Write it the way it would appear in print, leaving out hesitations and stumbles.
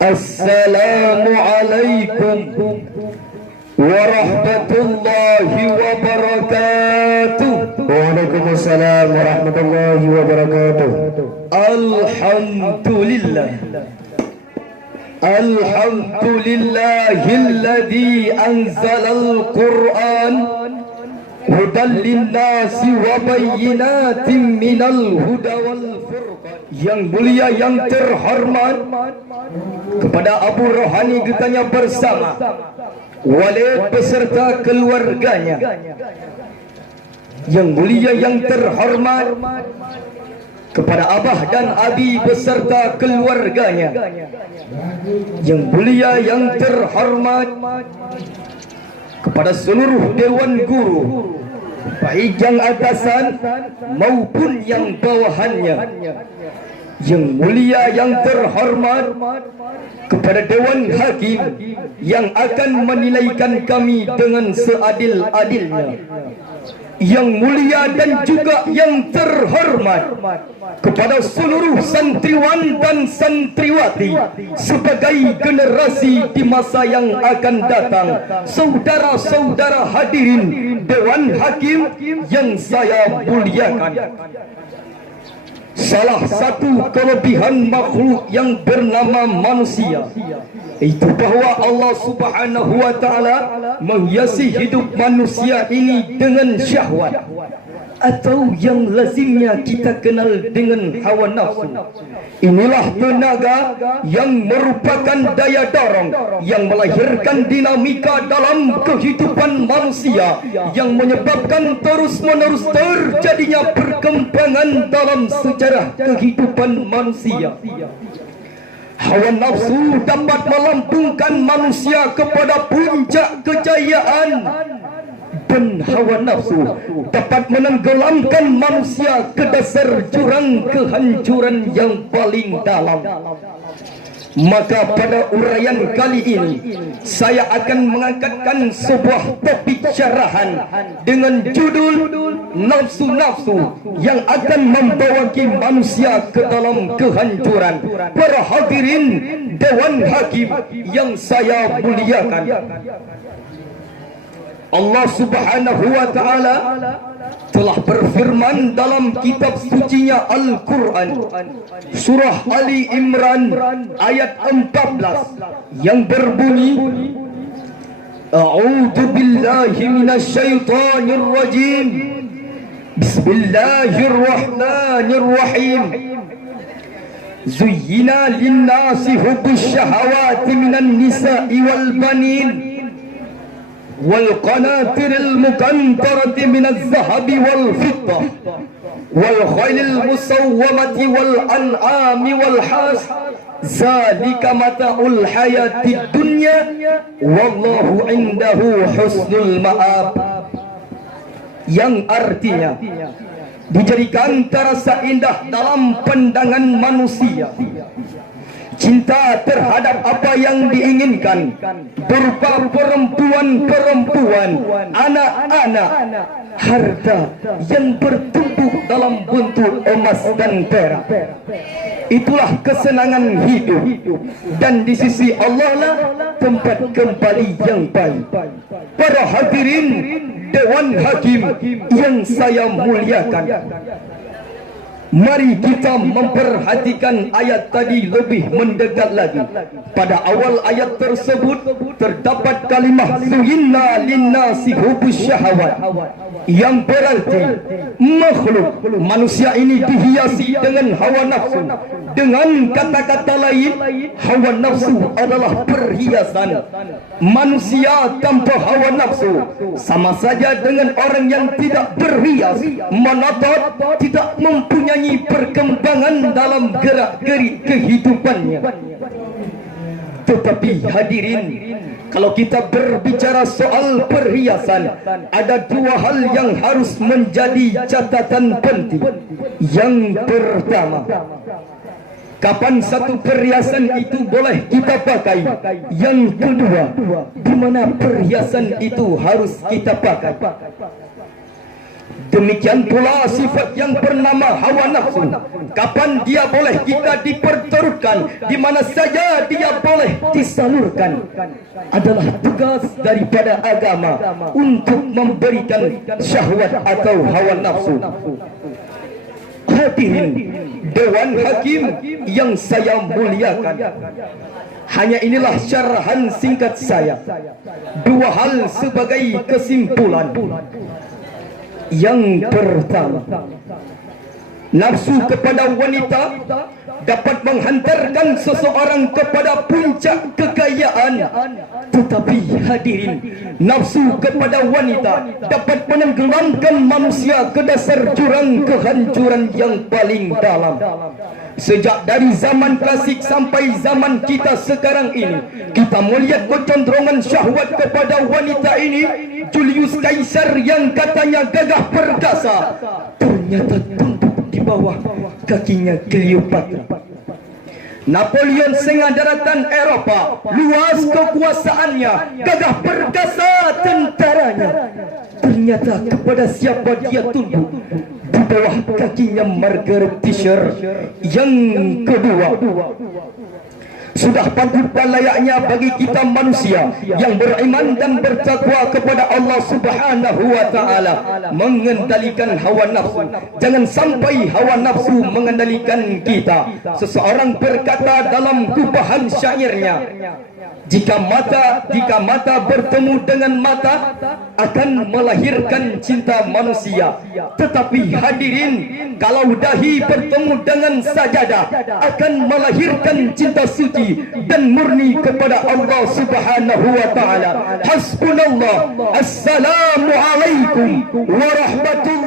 Assalamualaikum warahmatullahi wabarakatuh. Waalaikumsalam warahmatullahi wabarakatuh. Alhamdulillah. Alhamdulillahilladzi anzalal Qur'an hudan linnasi wa bayyinatin minal huda wal furqan. Yang mulia, yang terhormat, kepada Abu Rohani getanya bersama Walid beserta keluarganya. Yang mulia, yang terhormat, kepada Abah dan Abi beserta keluarganya. Yang mulia, yang terhormat, kepada seluruh Dewan Guru, baik yang atasan maupun yang bawahannya. Yang mulia, yang terhormat, kepada Dewan Hakim yang akan menilaikan kami dengan seadil-adilnya. Yang mulia dan juga yang terhormat, kepada seluruh santriwan dan santriwati sebagai generasi di masa yang akan datang. Saudara-saudara hadirin Dewan Hakim yang saya muliakan, salah satu kelebihan makhluk yang bernama manusia itu bahawa Allah Subhanahu wa taala menghiasi hidup manusia ini dengan syahwat, atau yang lazimnya kita kenal dengan hawa nafsu. Inilah tenaga yang merupakan daya dorong yang melahirkan dinamika dalam kehidupan manusia, yang menyebabkan terus-menerus terjadinya perkembangan dalam sejarah kehidupan manusia. Hawa nafsu dapat melambungkan manusia kepada puncak kejayaan, dan hawa nafsu dapat menenggelamkan manusia ke dasar jurang kehancuran yang paling dalam. Maka pada uraian kali ini saya akan mengangkatkan sebuah topik syarahan dengan judul nafsu-nafsu yang akan membawa manusia ke dalam kehancuran. Para hadirin Dewan Hakim yang saya muliakan, Allah Subhanahu wa taala telah berfirman dalam kitab sucinya Al-Quran, surah Ali Imran ayat 14 yang berbunyi, A'udzu billahi minasyaitonir rajim. Bismillahirrahmanirrahim. Zuyyina lin-nasi hubbus syahawati minan nisa'i wal banin والقناطر المقنطرة من الذهب والفضة والخيل المسومة والأنعام والحرث ذلك متاع الحياة الدنيا والله عنده حسن المآب. Yang artinya dijadikan terasa indah dalam pandangan manusia cinta terhadap apa yang diinginkan, berupa perempuan-perempuan, anak-anak, harta yang bertumpuk dalam bentuk emas dan perak. Itulah kesenangan hidup, dan di sisi Allah lah tempat kembali yang baik. Para hadirin Dewan Hakim yang saya muliakan, mari kita memperhatikan ayat tadi lebih mendekat lagi. Pada awal ayat tersebut terdapat kalimah zuyyina linnasi hubbus syahawat, yang berarti makhluk manusia ini dihiasi dengan hawa nafsu. Dengan kata-kata lain, hawa nafsu adalah perhiasan. Manusia tanpa hawa nafsu sama saja dengan orang yang tidak berhias, monoton, tidak mempunyai perkembangan dalam gerak-gerik kehidupannya. Tetapi hadirin, kalau kita berbicara soal perhiasan, ada dua hal yang harus menjadi catatan penting. Yang pertama, kapan satu perhiasan itu boleh kita pakai? Yang kedua, di mana perhiasan itu harus kita pakai? Demikian pula sifat yang bernama hawa nafsu. Kapan dia boleh kita diperterutkan, di mana saja dia boleh disalurkan, adalah tugas daripada agama untuk memberikan syahwat atau hawa nafsu. Hadirin Dewan Hakim yang saya muliakan, hanya inilah syarahan singkat saya. Dua hal sebagai kesimpulan. Yang pertama, nafsu kepada wanita dapat menghantarkan seseorang kepada puncak kekayaan. Tetapi hadirin, nafsu kepada wanita dapat menenggelamkan manusia ke dasar jurang kehancuran yang paling dalam. Sejak dari zaman klasik sampai zaman kita sekarang ini, kita melihat kecenderungan syahwat kepada wanita ini. Julius Caesar yang katanya gagah perkasa, ternyata tunduk di bawah kakinya Cleopatra. Napoleon singa daratan Eropa, luas kekuasaannya, gagah perkasa tentaranya, ternyata kepada siapa dia tunduk? Di bawah kakinya Margaret Thatcher. Yang kedua, sudah patut dan layaknya bagi kita manusia yang beriman dan bertakwa kepada Allah Subhanahu wa taala mengendalikan hawa nafsu. Jangan sampai hawa nafsu mengendalikan kita. Seseorang berkata dalam gubahan syairnya, jika mata bertemu dengan mata akan melahirkan cinta manusia. Tetapi hadirin, kalau dahi bertemu dengan sajadah akan melahirkan cinta suci dan murni kepada Allah Subhanahu wa taala. Hasbunallah. Assalamualaikum warahmatullahi